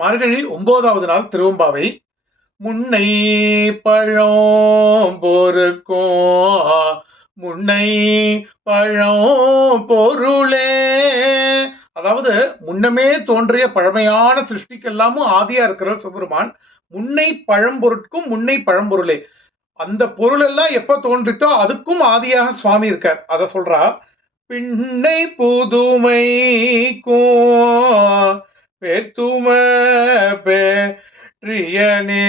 மார்கழி ஒன்பதாவது நாள் திருவம்பாவை. முன்னை பழம் பொறுக்கும் முன்னை பழம் பொருளே. அதாவது முன்னமே தோன்றிய பழமையான சிருஷ்டிக்கெல்லாமும் ஆதியா இருக்கிறவர் சிவபெருமான் முன்னை பழம்பொருட்கும் முன்னை பழம்பொருளே அந்த பொருள் எல்லாம் எப்ப தோன்றித்தோ அதுக்கும் ஆதியாக சுவாமி இருக்கார். அதை சொல்றா பின்னை புதுமைக்கும் பெத்தும பெற்றியனே.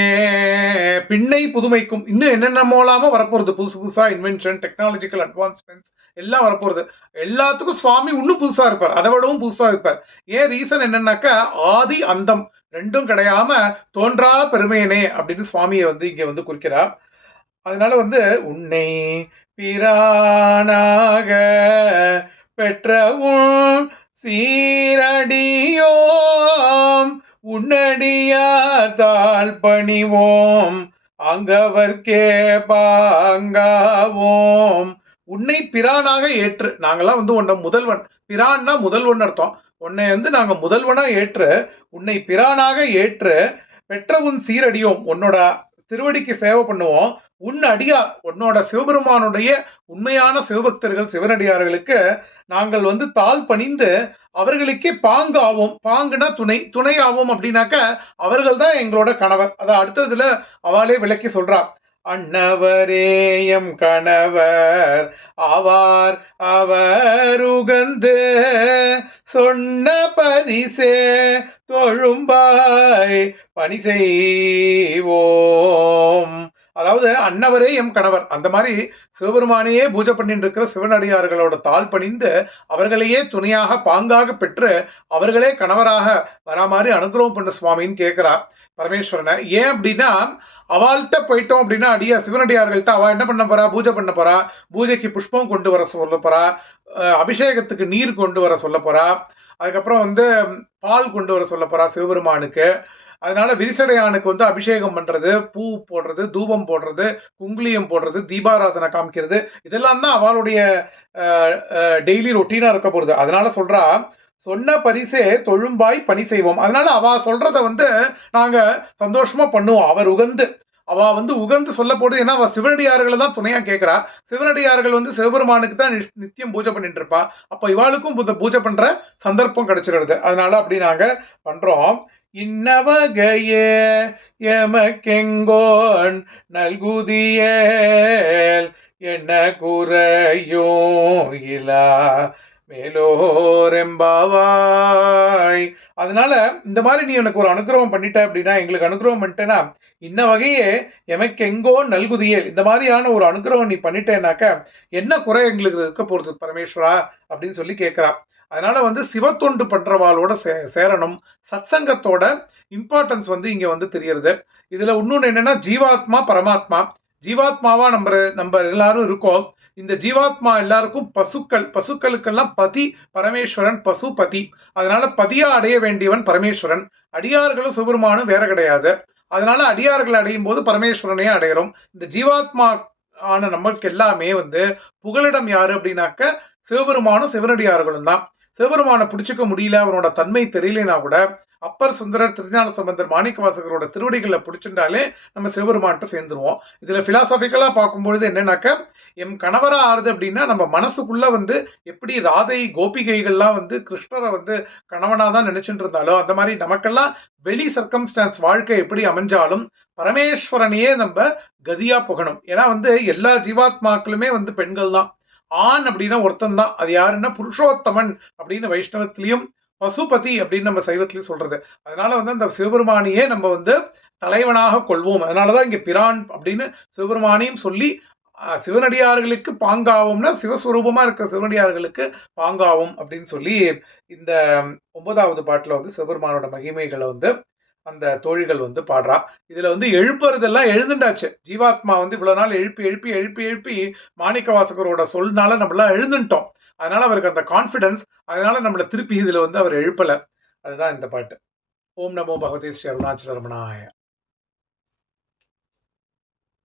பின்னை புதுமைக்கும் இன்னும் என்னென்னமோலாம வரப்போறது? புதுசு புதுசா இன்வென்ஷன் டெக்னாலஜிக்கல் அட்வான்ஸ்மெண்ட்ஸ் எல்லாம் வரப்போறது. எல்லாத்துக்கும் சுவாமி இன்னும் புதுசா இருப்பார். அதை விடவும் புதுசா இருப்பார். ஏன் ரீசன் என்னன்னாக்கா ஆதி அந்தம் ரெண்டும் கிடையாம தோன்றா பெருமையனே அப்படின்னு சுவாமியை வந்து இங்க வந்து குறிக்கிறார். அதனால வந்து உன்னை பிரானாக பெற்ற உன் சீரடியோ உன்னடியாதால் பணிவோம் அங்கவர்க்கே பாங்காவோம். உன்னை பிரானாக ஏற்று நாங்கெல்லாம் வந்து உன்னை முதல்வன் பிரான்னா முதல்வன் அர்த்தம். உன்னை வந்து நாங்க முதல்வனா ஏற்று உன்னை பிரானாக ஏற்று பெற்ற உன் சீரடியோம் உன்னோட திருவடிக்கு சேவை பண்ணுவோம். உன் அடியார் உன்னோட சிவபெருமானுடைய உண்மையான சிவபக்தர்கள் சிவனடியார்களுக்கு நாங்கள் வந்து தாழ் பணிந்து அவர்களுக்கே பாங்காவோம். பாங்குனா துணை துணை ஆவோம் அப்படின்னாக்க அவர்கள் தான் எங்களோட கணவர். அதை அடுத்ததுல அவளே விளக்கி சொல்றா. அன்னவரேயம் கணவர் ஆவார் அவர் உகந்து சொன்ன பரிசே தொழும்பாய் பணி செய்வோம். அதாவது அன்னவரே எம் கணவர். அந்த மாதிரி சிவபெருமானையே பூஜை பண்ணிட்டு இருக்கிற சிவனடியார்களோட தாழ் பணிந்து அவர்களையே துணையாக பாங்காக பெற்று அவர்களே கணவராக வரா மாதிரி அனுகிரகம் பண்ண சுவாமின்னு கேட்குறா பரமேஸ்வரனை. ஏன் அப்படின்னா அவள்கிட்ட போயிட்டோம் அப்படின்னா அடியா சிவனடியார்கள்ட்ட அவள் என்ன பண்ண போறா? பூஜை பண்ண போறா? பூஜைக்கு புஷ்பம் கொண்டு வர சொல்ல போறா? அபிஷேகத்துக்கு நீர் கொண்டு வர சொல்ல போறா? அதுக்கப்புறம் வந்து பால் கொண்டு வர சொல்ல போறா சிவபெருமானுக்கு. அதனால விரிசடையானுக்கு வந்து அபிஷேகம் பண்றது பூ போடுறது தூபம் போடுறது குங்குளியம் போடுறது தீபாராதனை காமிக்கிறது இதெல்லாம் தான் அவளுடைய டெய்லி ரொட்டீனா இருக்க போகுது. அதனால சொல்றா சொன்ன பரிசே தொழும்பாய் பணி செய்வோம். அதனால அவ சொல்றத வந்து நாங்க சந்தோஷமா பண்ணுவோம். அவர் உகந்து. அவ வந்து உகந்து சொல்ல போடுது ஏன்னா அவ சிவனடியார்களை தான் துணையா கேட்கிறா சிவனடியார்கள் வந்து சிவபெருமானுக்கு தான் நித்தியம் பூஜை பண்ணிட்டு இருப்பா. அப்ப இவாளுக்கும் பூஜை பண்ற சந்தர்ப்பம் கிடைச்சிருது. அதனால அப்படி நாங்க பண்றோம். இன்னவகையே எமக்கெங்கோன் நல்குதியேல் என்ன குறையோ இலா மேலோரெம்பாவாய். அதனால இந்த மாதிரி நீ எனக்கு ஒரு அனுகிரகம் பண்ணிட்ட அப்படின்னா எங்களுக்கு அனுகிரகம் பண்ணிட்டேன்னா இன்ன வகையே எமக்கு எங்கோ நல்குதியல் இந்த மாதிரியான ஒரு அனுகிரகம் நீ பண்ணிட்டேனாக்க என்ன குறை எங்களுக்கு இருக்க போகிறது பரமேஸ்வரா? அப்படின்னு சொல்லி கேட்குறான் அதனால வந்து சிவத்தொண்டு பண்றவாளோட சே சேரணும். சத்சங்கத்தோட இம்பார்ட்டன்ஸ் வந்து இங்க வந்து தெரியுது இதுல இன்னொன்று என்னன்னா ஜீவாத்மா பரமாத்மா. ஜீவாத்மாவா நம்ம நம்ம எல்லாரும் இருக்கோம். இந்த ஜீவாத்மா எல்லாருக்கும் பசுக்கள் பசுக்களுக்கெல்லாம் பதி பரமேஸ்வரன் பசுபதி அதனால பதியா அடைய வேண்டியவன் பரமேஸ்வரன். அடியார்களும் சிவபெருமானும் வேற கிடையாது. அதனால அடியார்கள் அடையும் போது பரமேஸ்வரனையே அடையிறோம். இந்த ஜீவாத்மா ஆன நம்மளுக்கு எல்லாமே வந்து புகலிடம் யாரு அப்படின்னாக்க சிவபெருமானும் சிவனடியார்களும் தான். சிவபெருமானை பிடிச்சிக்க முடியல அவனோட தன்மை தெரியலனா கூட அப்பர் சுந்தரர் திருஞான சம்பந்தர் மாணிக்க வாசகரோட திருவடிகளை பிடிச்சிருந்தாலே நம்ம சிவபெருமான்கிட்ட சேர்ந்துருவோம். இதில் ஃபிலாசபிக்கலாக பார்க்கும்பொழுது என்னன்னாக்க எம் கணவராக ஆறுது அப்படின்னா நம்ம மனசுக்குள்ளே வந்து எப்படி ராதை கோபிகைகள்லாம் வந்து கிருஷ்ணரை வந்து கணவனாக தான் நினச்சிட்டு இருந்தாலும் அந்த மாதிரி நமக்கெல்லாம் வெளி சர்க்கம்ஸ்டான்ஸ் வாழ்க்கை எப்படி அமைஞ்சாலும் பரமேஸ்வரனையே நம்ம கதியாக புகணும். ஏன்னா வந்து எல்லா ஜீவாத்மாக்களுமே வந்து பெண்கள் தான் ஆண் அப்படின்னா ஒருத்தன் தான் அது யாருன்னா புருஷோத்தமன் அப்படின்னு வைஷ்ணவத்திலையும் பசுபதி அப்படின்னு நம்ம சைவத்திலையும் சொல்றது. அதனால வந்து அந்த சிவபெருமானியே நம்ம வந்து தலைவனாக கொள்வோம். அதனாலதான் இங்க பிரான் அப்படின்னு சிவபெருமானியும் சொல்லி சிவனடியார்களுக்கு பாங்காவும்னா சிவஸ்வரூபமா இருக்கிற சிவனடியார்களுக்கு பாங்காவும் அப்படின்னு சொல்லி இந்த ஒன்பதாவது பாட்டில் வந்து சிவபெருமானோட மகிமைகளை வந்து அந்த தோழிகள் வந்து பாடுறா. இதில் வந்து எழுப்புறதெல்லாம் எழுந்துட்டாச்சு ஜீவாத்மா வந்து இவ்வளோ நாள் எழுப்பி எழுப்பி எழுப்பி எழுப்பி மாணிக்க வாசகரோட சொல்னால நம்மளாம் எழுந்துட்டோம் அதனால அவருக்கு அந்த கான்ஃபிடன்ஸ் அதனால நம்மளை திருப்பி இதில் வந்து அவர் எழுப்பலை. அதுதான் இந்த பாட்டு. ஓம் நமோ பகவதே ஸ்ரீ அருணாச்சல ரமணாய.